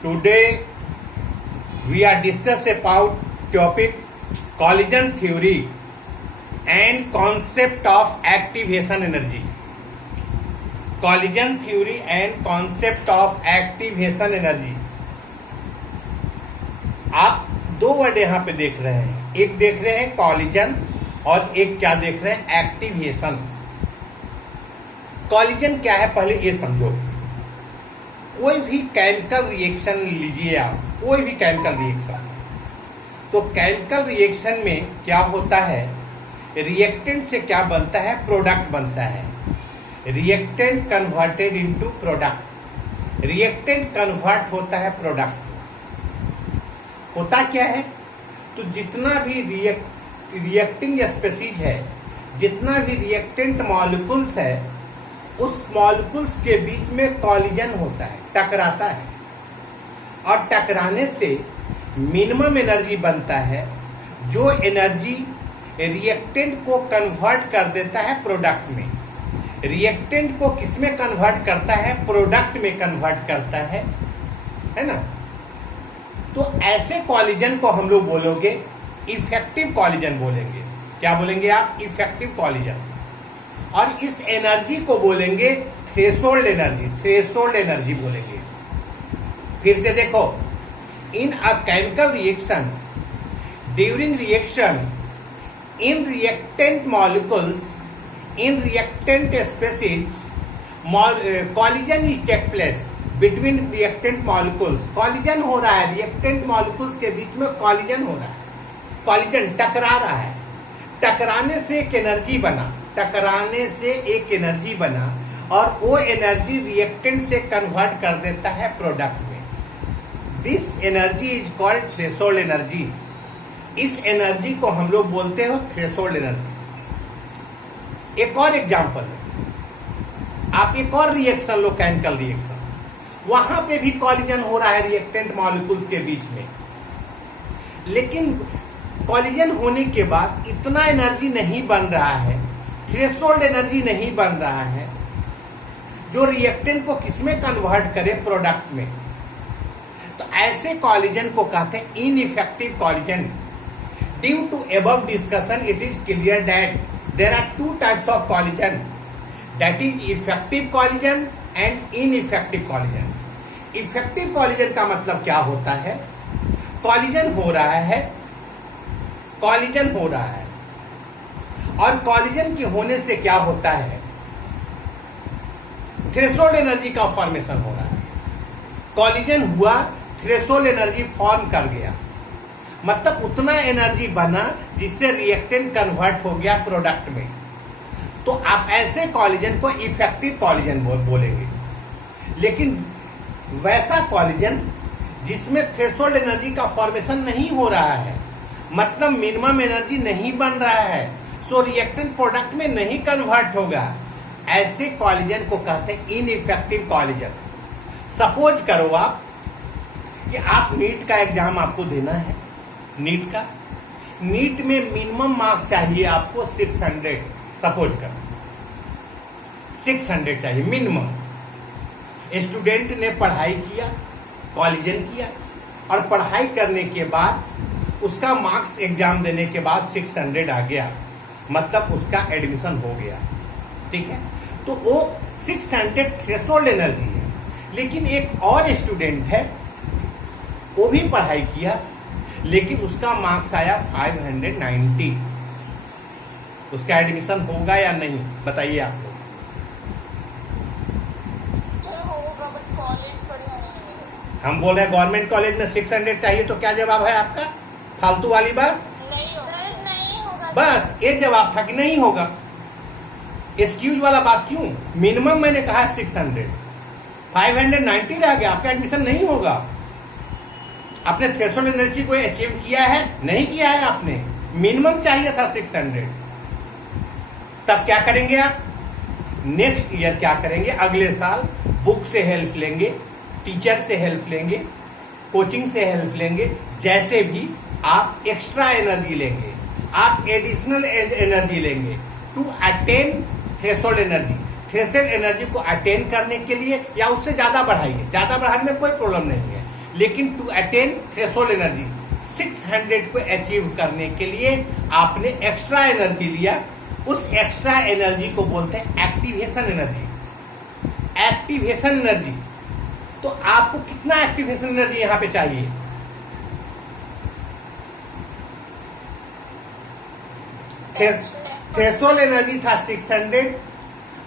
Today we are discuss about topic collision theory and concept of activation energy. Collision theory and concept of activation energy. आप दो word यहाँ पे देख रहे हैं, एक देख रहे हैं कॉलिजन और एक क्या देख रहे हैं, एक्टिवेशन। कॉलिजन क्या है पहले ये समझो। कोई भी केमिकल रिएक्शन लीजिए आप, कोई भी केमिकल रिएक्शन, तो केमिकल रिएक्शन में क्या होता है, रिएक्टेंट से क्या बनता है, प्रोडक्ट बनता है। Reactant converted into product, reactant convert होता है प्रोडक्ट। होता क्या है, तो जितना भी रिएक्टिंग स्पीशीज है, जितना भी रिएक्टेंट मॉलिक्यूल्स है, उस मॉलिक्यूल्स के बीच में कॉलिजन होता है, टकराता है, और टकराने से मिनिमम एनर्जी बनता है, जो एनर्जी रिएक्टेंट को कन्वर्ट कर देता है प्रोडक्ट में। रिएक्टेंट को किसमें कन्वर्ट करता है, प्रोडक्ट में कन्वर्ट करता है ना। तो ऐसे कॉलिजन को हम लोग बोलोगे इफेक्टिव कॉलिजन बोलेंगे। क्या बोलेंगे आप, इफेक्टिव कॉलिजन। और इस एनर्जी को बोलेंगे थ्रेशोल्ड एनर्जी, थ्रेशोल्ड एनर्जी बोलेंगे। फिर से देखो, in a chemical reaction, during reaction in reactant molecules, in reactant species, collision is take place between reactant molecules. Collision हो रहा है, रिएक्टेंट मॉलिक्यूल्स के बीच में कॉलिजन हो रहा है, कॉलिजन टकरा रहा है। टकराने से एक एनर्जी बना, टकराने से एक एनर्जी बना, और वो एनर्जी रिएक्टेंट से कन्वर्ट कर देता है प्रोडक्ट में। This energy is called threshold energy. इस एनर्जी को हम लोग बोलते हो थ्रेशोल्ड एनर्जी। एक और एग्जांपल है, आप एक और रिएक्शन लो, केमिकल रिएक्शन, वहां पे भी कॉलिजन हो रहा है रिएक्टेंट मॉलिक्यूल्स के बीच में, लेकिन कॉलिजन होने के बाद इतना एनर्जी नहीं बन रहा है, थ्रेशोल्ड एनर्जी नहीं बन रहा है, जो रिएक्टेंट को किसमें कन्वर्ट करे, प्रोडक्ट में। तो ऐसे कॉलिजन को कहते हैं ineffective collision. Due to above discussion it is clear that there are two types of collision, that is effective collision and ineffective collision. Effective collision का मतलब क्या होता है, कॉलिजन हो रहा है, कॉलिजन हो रहा है, और कॉलिजन के होने से क्या होता है, थ्रेशोल्ड एनर्जी का फॉर्मेशन हो रहा है। कॉलिजन हुआ, थ्रेशोल्ड एनर्जी फॉर्म कर गया, मतलब उतना एनर्जी बना जिससे रिएक्टेंट कन्वर्ट हो गया प्रोडक्ट में। तो आप ऐसे कॉलिजन को इफेक्टिव कॉलिजन बोलेंगे। लेकिन वैसा कॉलिजन जिसमें थ्रेशोल्ड एनर्जी का फॉर्मेशन नहीं हो रहा है, मतलब मिनिमम एनर्जी नहीं बन रहा है, सो रिएक्टेंट प्रोडक्ट में नहीं कन्वर्ट होगा, ऐसे कॉलिजन को कहते हैं इनइफेक्टिव कॉलिजन। सपोज करो आप कि आप नीट का एग्जाम आपको देना है, नीट का, नीट में मिनिमम मार्क्स चाहिए आपको 600, सपोज करो 600 चाहिए मिनिमम। स्टूडेंट ने पढ़ाई किया, कॉलिजन किया, और पढ़ाई करने के बाद उसका मार्क्स एग्जाम देने के बाद 600 आ गया, मतलब उसका एडमिशन हो गया, ठीक है। तो वो 600 थ्रेशोल्ड एनर्जी है। लेकिन एक और स्टूडेंट है, वो भी पढ़ाई किया, लेकिन उसका मार्क्स आया 590, उसका एडमिशन होगा या नहीं, बताइए आप लोग। हम बोल रहे हैं गवर्नमेंट कॉलेज में 600 चाहिए, तो क्या जवाब है आपका, फालतू वाली बात, नहीं होगा। बस ये जवाब था कि नहीं होगा। एक्सक्यूज वाला बात क्यों, मिनिमम मैंने कहा 600, 590 रह गया, आपका एडमिशन नहीं होगा। आपने थ्रेशोल्ड एनर्जी को अचीव किया है, नहीं किया है आपने, मिनिमम चाहिए था 600। तब क्या करेंगे आप, नेक्स्ट ईयर क्या करेंगे, अगले साल बुक से हेल्प लेंगे, टीचर से हेल्प लेंगे, कोचिंग से हेल्प लेंगे, जैसे भी आप एक्स्ट्रा एनर्जी लेंगे, आप एडिशनल एनर्जी लेंगे to attain threshold energy. Threshold energy को अटेन करने के लिए या उससे ज्यादा बढ़ाइए, ज्यादा बढ़ाने में कोई प्रॉब्लम नहीं है, लेकिन टू अटेन थ्रेशोल्ड एनर्जी 600 को अचीव करने के लिए आपने एक्स्ट्रा एनर्जी लिया। उस एक्स्ट्रा एनर्जी को बोलते हैं एक्टिवेशन एनर्जी। एक्टिवेशन एनर्जी, तो आपको कितना एक्टिवेशन एनर्जी यहां पे चाहिए? थ्रेशोल्ड एनर्जी था 600,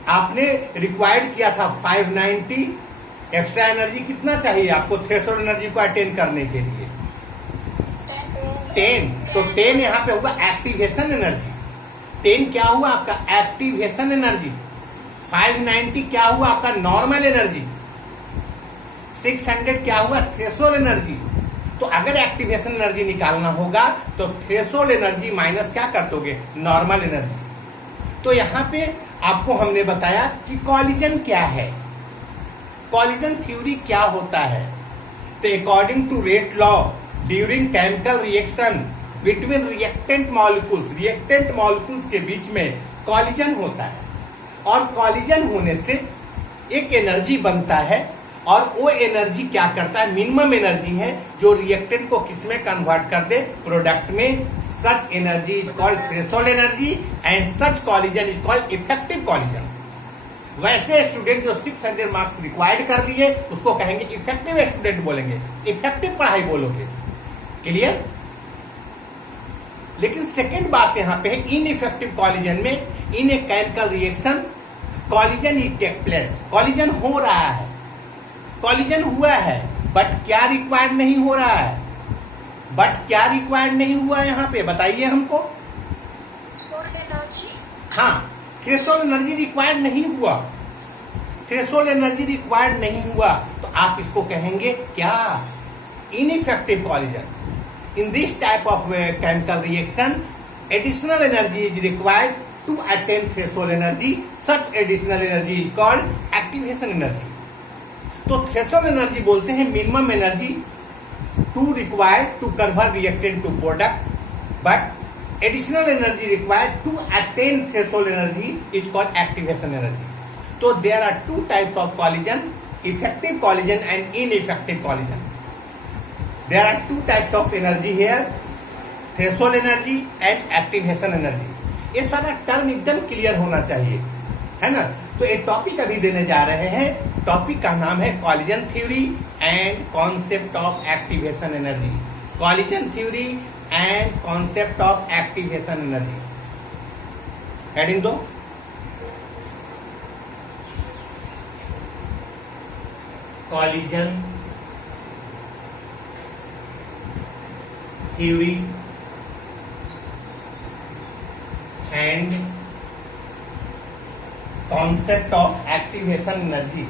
आपने रिक्वायर्ड किया था 590। एक्स्ट्रा एनर्जी कितना चाहिए आपको थ्रेशोल्ड एनर्जी को अटेन करने के लिए? 10। तो 10 यहां पे हुआ एक्टिवेशन एनर्जी। 10 क्या हुआ आपका? Activation energy. 590 क्या हुआ आपका? Normal energy. 600 क्या हुआ? Threshold energy. तो अगर एक्टिवेशन एनर्जी निकालना होगा तो थ्रेशोल्ड एनर्जी माइनस क्या कर दोगे? Normal energy. तो यहां पे आपको हमने बताया कि कॉलिजन क्या है, कॉलिजन थ्योरी क्या होता है। तो according to rate law during chemical reaction between reactant molecules के बीच में कॉलिजन होता है, और कॉलिजन होने से एक एनर्जी बनता है, और वो एनर्जी क्या करता है? मिनिमम एनर्जी है जो रिएक्टेंट को किसमें कन्वर्ट कर दे? प्रोडक्ट में। Such energy is called threshold energy and such collision is called effective collision. वैसे स्टूडेंट जो 600 मार्क्स रिक्वायर्ड कर लिए उसको कहेंगे इफेक्टिव स्टूडेंट बोलेंगे, इफेक्टिव पढ़ाई बोलोगे। क्लियर? लेकिन सेकेंड बात यहां पे है, इनइफेक्टिव कॉलिजन में in a chemical reaction collision is take place. Collision हो रहा है, कॉलिजन हुआ है, बट क्या रिक्वायर्ड नहीं हो रहा है? बट क्या रिक्वायर्ड नहीं हुआ यहां पे बताइए हमको। हाँ, थ्रेशोल्ड एनर्जी रिक्वायर्ड नहीं हुआ। थ्रेशोल्ड एनर्जी रिक्वायर्ड नहीं हुआ तो आप इसको कहेंगे क्या? Ineffective collision. In this type of chemical reaction additional energy is required to attain threshold energy. Such additional energy is called activation energy. तो थ्रेशोल्ड एनर्जी बोलते हैं minimum energy to required to convert reactant to product, but additional energy required to attain threshold energy is called activation energy. तो there are two types of collision, effective collision and ineffective collision. There are two types of energy here, threshold energy and activation energy. ये सारा term एकदम clear होना चाहिए, है ना। तो एक टॉपिक अभी देने जा रहे हैं, टॉपिक का नाम है collision theory and concept of activation energy. Collision theory and concept of activation energy. Heading दो, collision theory and concept of activation energy.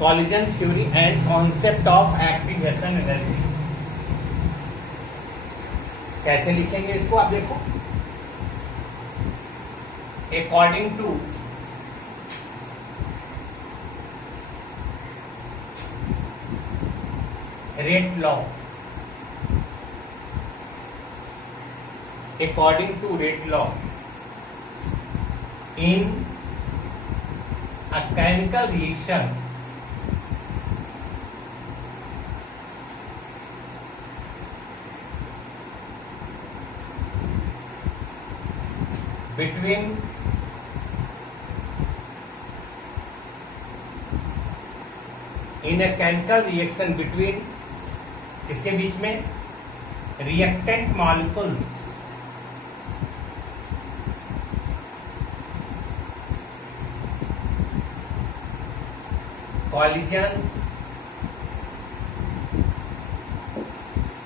Collision theory and concept of activation energy. कैसे लिखेंगे इसको आप देखो। According to rate law, according to rate law in a chemical reaction between in a chemical reaction between इसके बीच में reactant molecules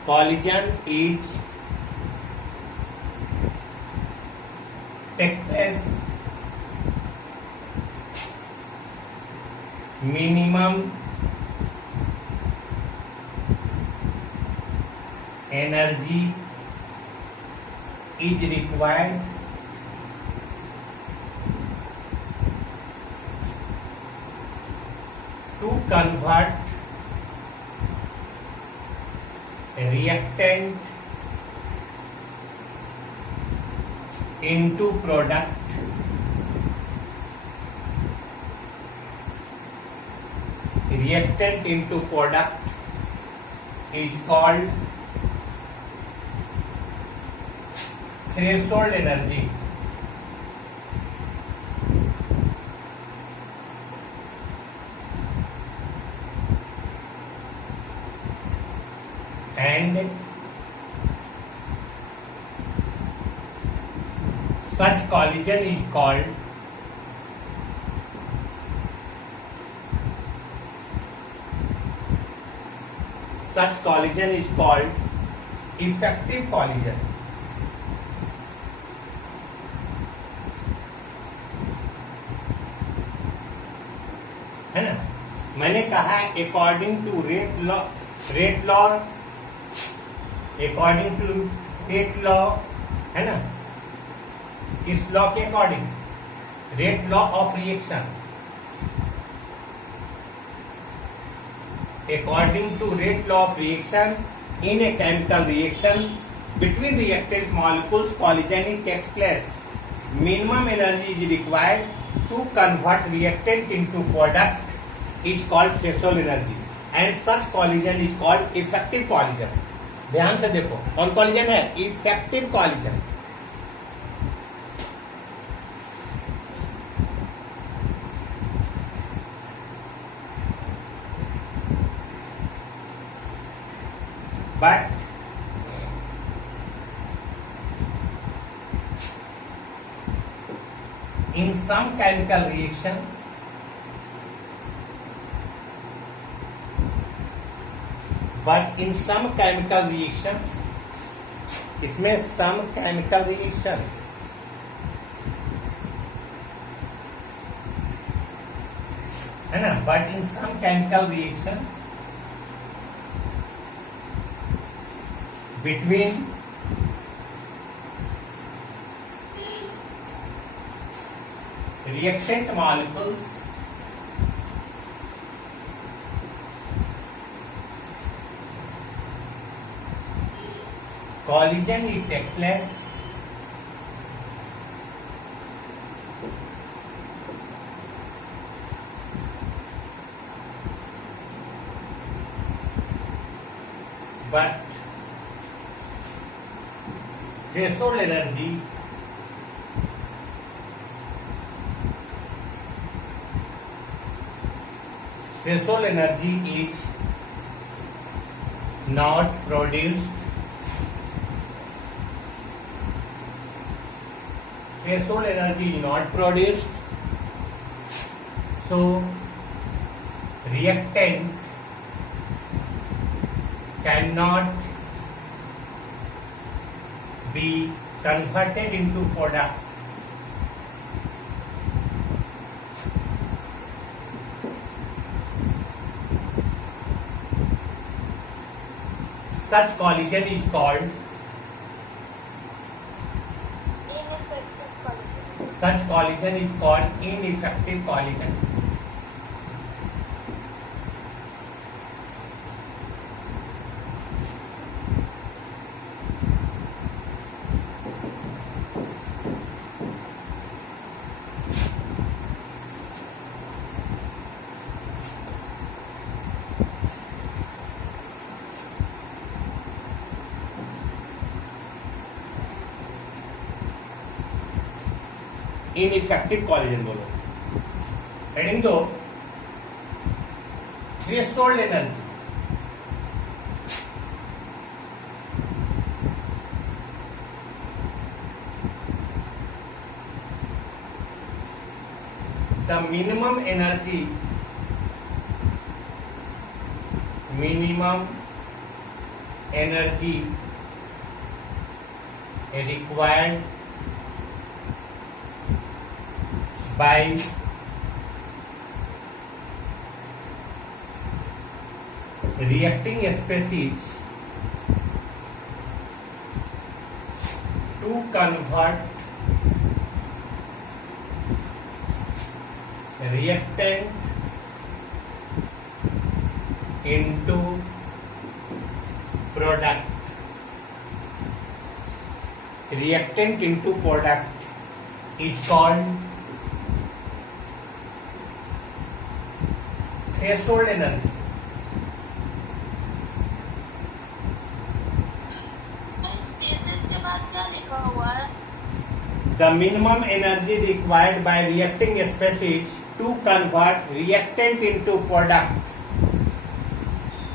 collision is take place minimum energy is required to convert reactant into product is called threshold energy. And such collision is called effective collision. है ना? मैंने कहा according to rate law, है ना? इस law के according, rate law of reaction, according to rate law of reaction in a chemical reaction between reactant molecules, collision takes place. Minimum energy is required to convert reactant into product is called threshold energy, and such collision is called effective collision. ध्यान से देखो, कौन collision है? Effective collision. But in some chemical reaction, इसमें some chemical reaction है ना, but in some chemical reaction between reactant molecules, collision will take place. But threshold energy is not produced. Threshold energy is not produced, so reactant cannot be converted into product. Such collision is called ineffective collision. Ineffective collision बोलो। Heading 2, threshold energy. The minimum energy required by reacting species to convert reactant into product. Reactant into product is called threshold energy. thesis के बाद क्या लिखा हुआ है? The minimum energy required by reacting species to convert reactant into product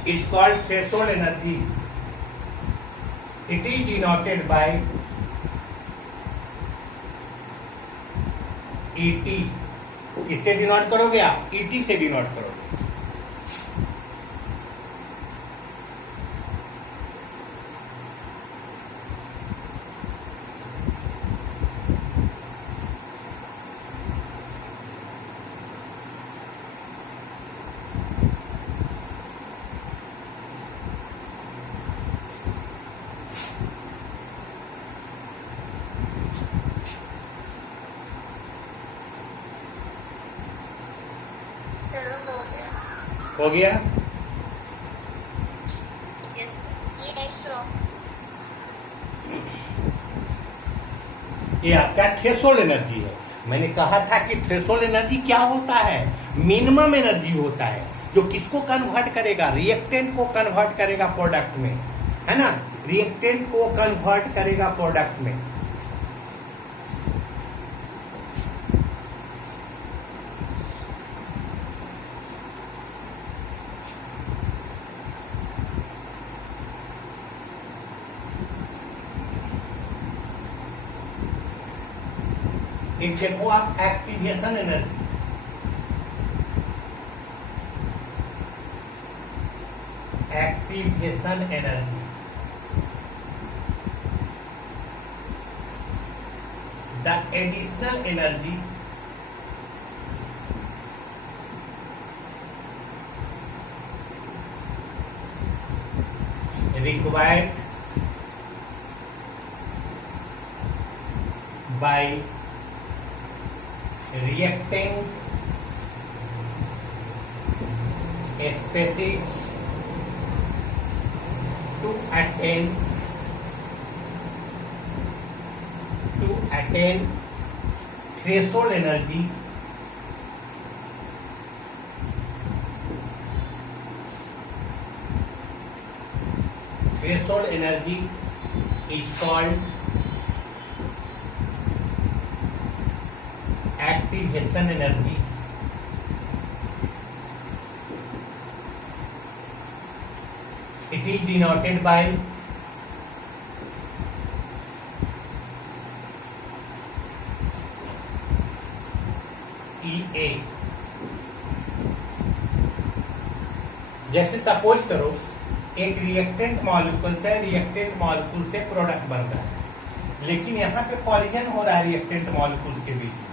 is called threshold energy. It is denoted by ET. किससे denote करोगे आप? ET से डिनोट करोगे. चलो हो गया। हो गया? ये सो ये आपका थ्रेशोल्ड एनर्जी है. मैंने कहा था कि थ्रेशोल्ड एनर्जी क्या होता है? मिनिमम एनर्जी होता है जो किसको कन्वर्ट करेगा? रिएक्टेंट को कन्वर्ट करेगा प्रोडक्ट में, है ना? रिएक्टेंट को कन्वर्ट करेगा प्रोडक्ट में. एक देखो आप activation energy. Activation energy the additional energy required by reacting species to attain threshold energy is called activation energy. It is denoted by EA. जैसे सपोज करो एक रिएक्टेंट मॉलिक्यूल से प्रोडक्ट बन रहा है, लेकिन यहाँ पे कॉलिजन हो रहा है रिएक्टेंट मॉलिक्यूल्स के बीच में.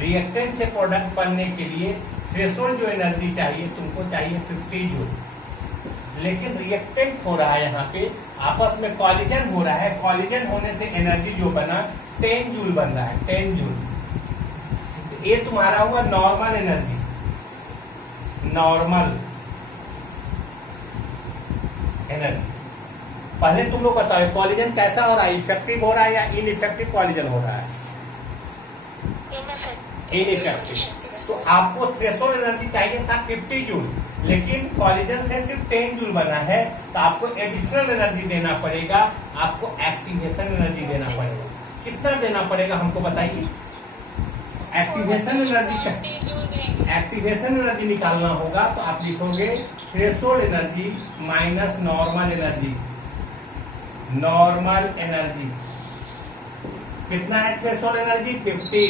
रिएक्टेंट से प्रोडक्ट बनने के लिए थ्रेशोल्ड जो एनर्जी चाहिए तुमको चाहिए 50 जूल, लेकिन रिएक्टेंट हो रहा है यहाँ पे, आपस में कॉलिजन हो रहा है. कॉलिजन होने से एनर्जी जो बना 10 जूल बन रहा है, 10 जूल. ये तुम्हारा हुआ नॉर्मल एनर्जी. Normal energy. पहले तुम लोग बताओ कॉलिजन कैसा हो रहा है? इफेक्टिव हो रहा है या इनइफेक्टिव कॉलिजन हो रहा है? इनइफेक्टिव. तो आपको थ्रेशोल्ड एनर्जी चाहिए था 50 जूल, लेकिन कॉलिजन से सिर्फ 10 जूल बना है, तो आपको एडिशनल एनर्जी देना पड़ेगा. आपको एक्टिवेशन एनर्जी देना पड़ेगा. कितना देना पड़ेगा हमको बताइए? एक्टिवेशन एनर्जी निकालना होगा तो आप लिखोगे threshold energy minus normal energy. Normal energy कितना है? थ्रेशोल्ड एनर्जी 50,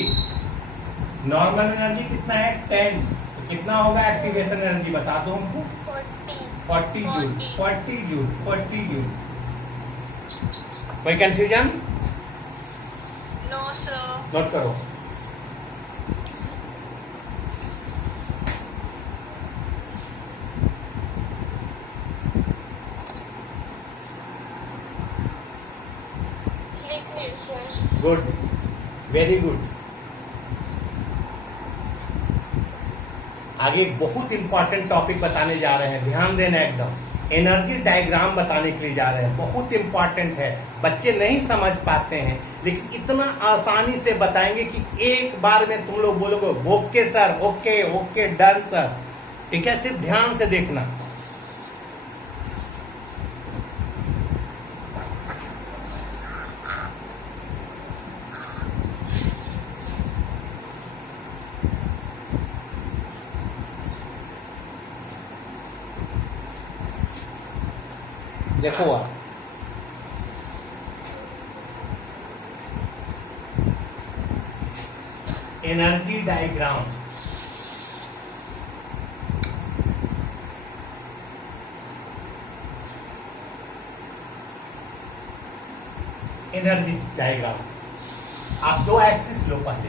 नॉर्मल एनर्जी कितना है? 10. तो कितना होगा एक्टिवेशन एनर्जी बता दो हमको. 40 जूल. 40 जूल. कोई कंफ्यूजन? No sir. नोट करो. Good, very good. आगे एक बहुत इंपॉर्टेंट टॉपिक बताने जा रहे हैं, ध्यान देना एकदम। एनर्जी डायग्राम बताने के लिए जा रहे हैं, बहुत इंपॉर्टेंट है। बच्चे नहीं समझ पाते हैं, लेकिन इतना आसानी से बताएंगे कि एक बार में तुम लोग बोलोगे okay sir, okay okay done sir. ठीक है, सिर्फ ध्यान से देखना। देखो आप, एनर्जी डायग्राम, एनर्जी डायग्राम। आप दो एक्सिस लो पहले,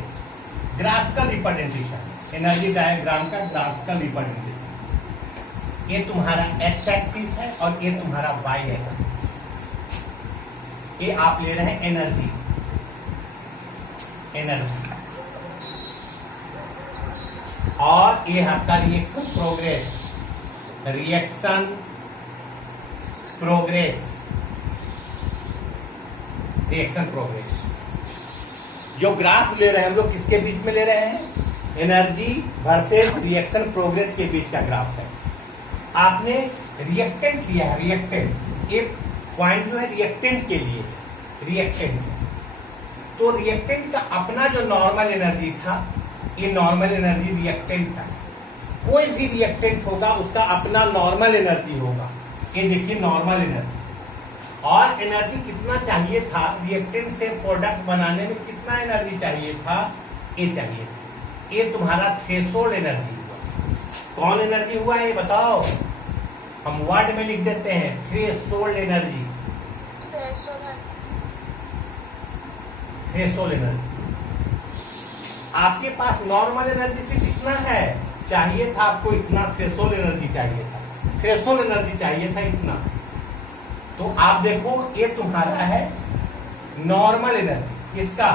ग्राफिकल रिप्रेजेंटेशन, एनर्जी डायग्राम का ग्राफिकल रिप्रेजेंटेशन। ये तुम्हारा एक्स एक्सिस है और ये तुम्हारा वाई एक्सिस। ये आप ले रहे हैं एनर्जी, एनर्जी, और ये आपका reaction progress, reaction progress, reaction progress. जो ग्राफ ले रहे हैं हम लोग किसके बीच में ले रहे हैं? एनर्जी वर्सेस रिएक्शन प्रोग्रेस के बीच का ग्राफ है। आपने रिएक्टेंट लिया है, रिएक्टेंट, एक पॉइंट जो है रिएक्टेंट के लिए, रिएक्टेंट। तो रिएक्टेंट का अपना जो नॉर्मल एनर्जी था, ये नॉर्मल एनर्जी रिएक्टेंट का। कोई भी रिएक्टेंट होगा उसका अपना नॉर्मल एनर्जी होगा। ये देखिए नॉर्मल एनर्जी, और एनर्जी कितना चाहिए था रिएक्टेंट से प्रोडक्ट बनाने में, कितना एनर्जी चाहिए था? ये चाहिए। ये तुम्हारा थ्रेशोल्ड एनर्जी हुआ। कौन एनर्जी हुआ ये बताओ? हम वर्ड में लिख देते हैं, थ्रेशोल्ड एनर्जी, थ्रेशोल्ड एनर्जी। आपके पास नॉर्मल एनर्जी सिर्फ इतना है, चाहिए था आपको इतना, थ्रेशोल्ड एनर्जी चाहिए था, थ्रेशोल्ड एनर्जी चाहिए था इतना। तो आप देखो ये तुम्हारा है नॉर्मल एनर्जी, इसका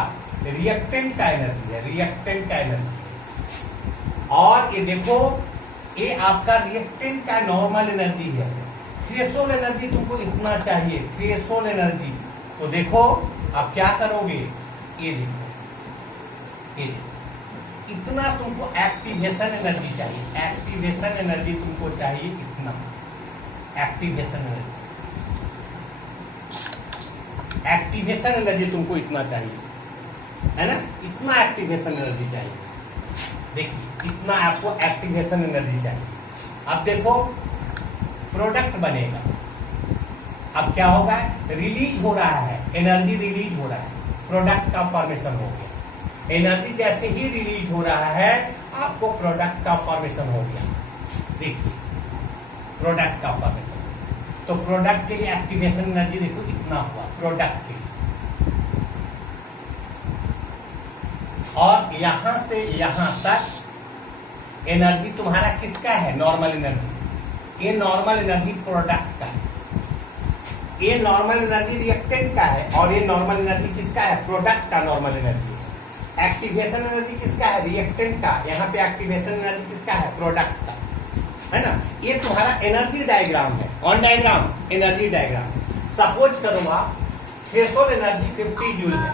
रिएक्टेंट का एनर्जी है, रिएक्टेंट का एनर्जी। और ये देखो ये आपका रिएक्टेंट का नॉर्मल एनर्जी है। थ्रेशोल्ड एनर्जी तुमको इतना चाहिए, थ्रेशोल्ड एनर्जी। तो देखो आप क्या करोगे, ये देखो, ये देखो, इतना तुमको एक्टिवेशन एनर्जी चाहिए, एक्टिवेशन एनर्जी तुमको चाहिए इतना, एक्टिवेशन एनर्जी, एक्टिवेशन एनर्जी तुमको इतना चाहिए, है ना? इतना एक्टिवेशन एनर्जी चाहिए। देखिए इतना आपको एक्टिवेशन एनर्जी चाहिए। अब देखो प्रोडक्ट बनेगा, अब क्या होगा? रिलीज हो रहा है, एनर्जी रिलीज हो रहा है, प्रोडक्ट का फॉर्मेशन हो गया। एनर्जी जैसे ही रिलीज हो रहा है आपको प्रोडक्ट का फॉर्मेशन हो गया। देखिए प्रोडक्ट का फॉर्मेशन, तो प्रोडक्ट के लिए एक्टिवेशन एनर्जी देखो इतना हुआ प्रोडक्ट के लिए। और यहां से यहां तक एनर्जी तुम्हारा किसका है? Normal energy. ये नॉर्मल एनर्जी प्रोडक्ट का है, ये नॉर्मल एनर्जी रिएक्टेंट का है, और ये नॉर्मल एनर्जी किसका है? प्रोडक्ट का नॉर्मल एनर्जी। एक्टिवेशन एनर्जी किसका है? रिएक्टेंट का। यहाँ पे एक्टिवेशन एनर्जी किसका है? प्रोडक्ट का, है ना? ये तुम्हारा एनर्जी डायग्राम है, on diagram, energy diagram. Suppose करूंगा थ्रेशोल्ड एनर्जी 50 जूल है,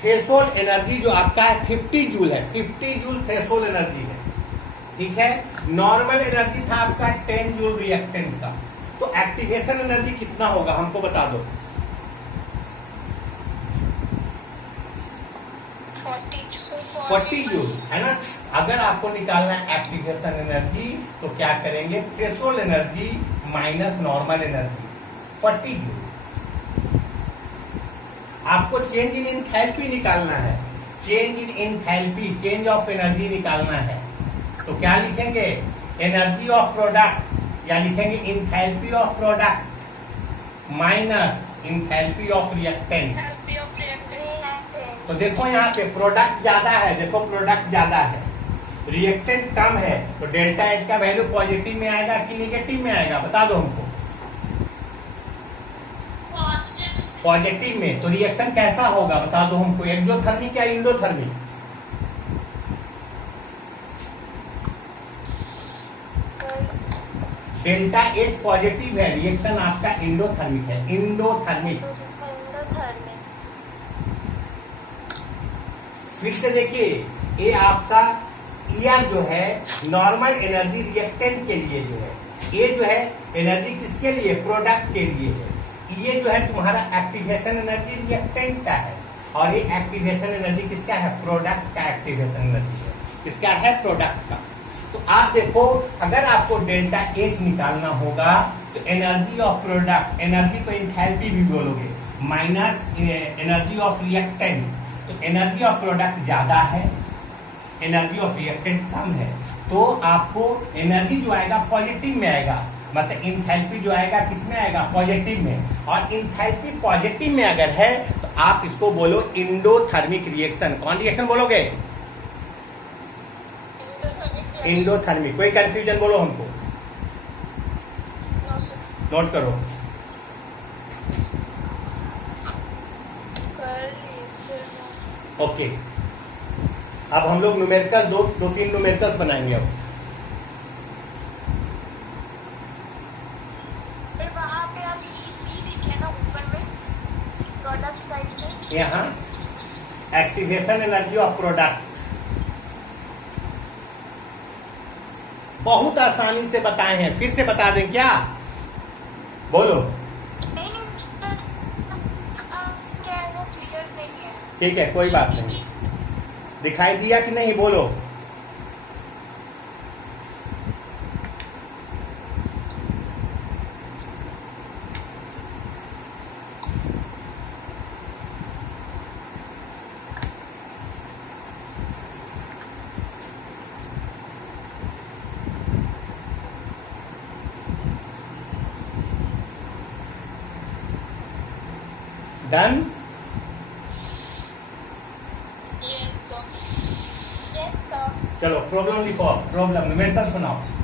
थ्रेशोल्ड एनर्जी जो आपका है 50 जूल है, 50 जूल थ्रेशोल्ड एनर्जी है, ठीक है? नॉर्मल एनर्जी था आपका 10 जूल रिएक्टेंट का। तो एक्टिवेशन एनर्जी कितना होगा हमको बता दो? 40 जूल, है ना? अगर आपको निकालना है एक्टिवेशन एनर्जी तो क्या करेंगे? Threshold energy minus normal energy, 40 joule. आपको चेंज इन एंथैल्पी निकालना है, change in enthalpy, change of energy निकालना है। तो क्या लिखेंगे? एनर्जी ऑफ प्रोडक्ट, या लिखेंगे enthalpy of product minus enthalpy of reactant. तो देखो यहाँ पे प्रोडक्ट ज्यादा है, देखो प्रोडक्ट ज्यादा है, रिएक्टेंट कम है, तो डेल्टा एच का वैल्यू पॉजिटिव में आएगा कि निगेटिव में आएगा? बता दो हमको। पॉजिटिव में। तो रिएक्शन कैसा होगा बता दो हमको? एक्सोथर्मिक या इंडोथर्मिक? डेल्टा एच पॉजिटिव है, रिएक्शन आपका इंडोथर्मिक है, इंडोथर्मिक। एंडोथर्मिक। फिर से देखिए, ये आपका ईआर जो है नॉर्मल एनर्जी रिएक्टेंट के लिए जो है, ये जो है एनर्जी किसके लिए, प्रोडक्ट के लिए है। ये जो है तुम्हारा एक्टिवेशन एनर्जी रिएक्टेंट का है, और ये एक्टिवेशन एनर्जी किसका है, प्रोडक्ट का एक्टिवेशन एनर्जी है, किसका है, प्रोडक्ट का। तो आप देखो, अगर आपको डेल्टा एच निकालना होगा तो एनर्जी ऑफ प्रोडक्ट, एनर्जी को इंथैल्पी भी बोलोगे, माइनस एनर्जी ऑफ रिएक्टेंट, तो एनर्जी ऑफ प्रोडक्ट ज्यादा है, एनर्जी ऑफ रिएक्टेंट कम है, तो आपको एनर्जी जो आएगा पॉजिटिव में आएगा, मतलब इंथैल्पी जो आएगा किसमें आएगा, पॉजिटिव में। और इंथैल्पी पॉजिटिव में अगर है तो आप इसको बोलो इंडोथर्मिक रिएक्शन। कौन रिएक्शन बोलोगे, इंडोथर्मिक। कोई कंफ्यूजन बोलो हमको, नोट करो। ओके, अब हम लोग न्यूमेरिकल दो तीन न्यूमेरिकल्स बनाएंगे। अब वहाँ पे आप ई लिखे ना ऊपर में प्रोडक्ट साइड में, यहाँ एक्टिवेशन एनर्जी ऑफ प्रोडक्ट बहुत आसानी से बताए हैं, फिर से बता दें क्या, बोलो। नहीं क्या है वो क्लियर नहीं है। ठीक है, कोई बात नहीं। दिखाई दिया कि नहीं, बोलो। डन। Yes sir. चलो प्रॉब्लम लिखो, प्रॉब्लम न्यूमेरिकल्स बनाओ।